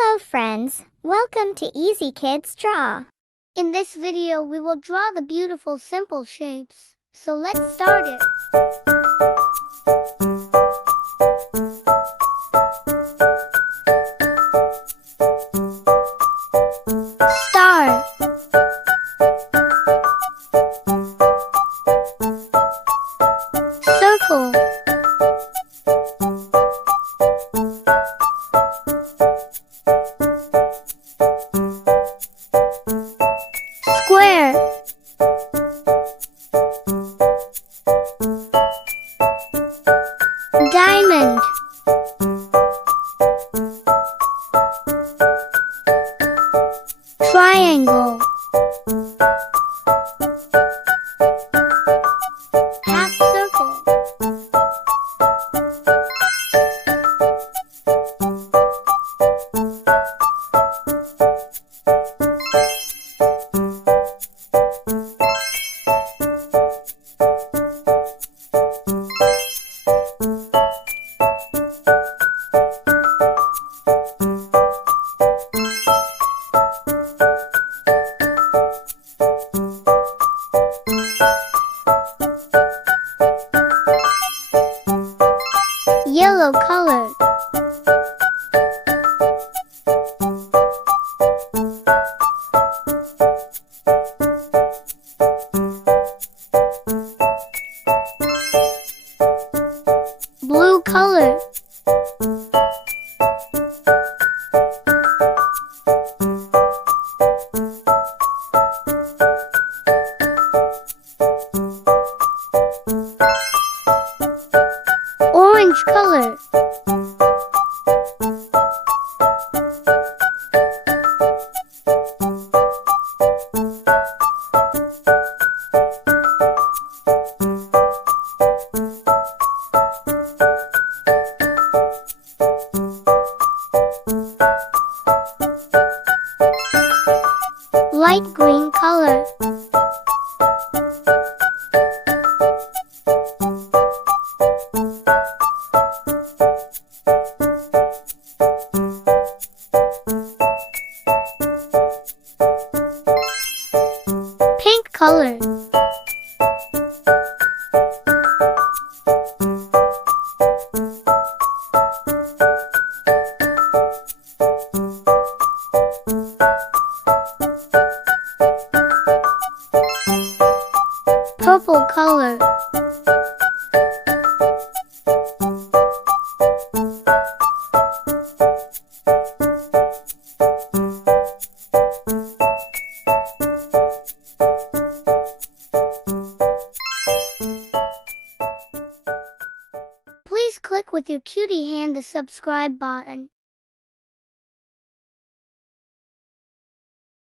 Hello friends, welcome to Easy Kids Draw. In this video we will draw the beautiful simple shapes. So let's start it. Star, circle, square, diamond, triangle, half circle, yellow color, blue color, orange color, light green color, pink color, purple color, please click with your cutie hand the subscribe button.